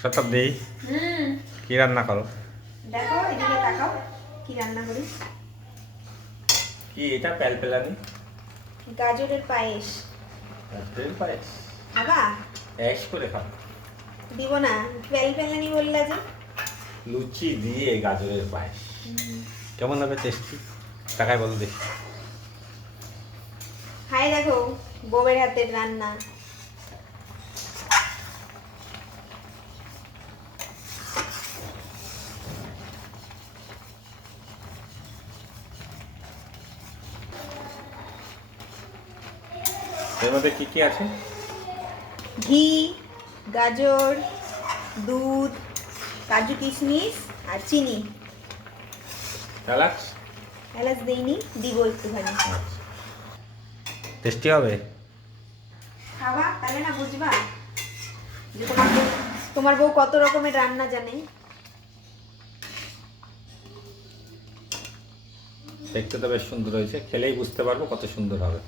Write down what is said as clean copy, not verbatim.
শতাব্দী, কি রান্না করো? দেখো এদিকে তাকাও, কি রান্না করি। কি এটা প্যালপেলানি? গাজরের পায়েস। গাজরের পায়েস? খাবা? অ্যাশ করে খাও। দিব না, প্যালপ্যালানি বললা যে। লুচি দিয়ে গাজরের পায়েস কেমন হবে টেস্টি? টাকায় বলো দেখি। খাই দেখো, বউয়ের হাতের রান্না। এর মধ্যে কি কি আছে? ঘি, গাজর, দুধ, কাজু কিশমিশ আর চিনি। এলাচ? এলাচ দেইনি, দিব একটুখানি। টেস্টি হবে? খাবা তাহলে না বুঝবা যে তোমার বউ কত রকমের রান্না জানে। দেখতে তো বেশ সুন্দর হয়েছে, খেলেই বুঝতে পারবো কত সুন্দর হবে।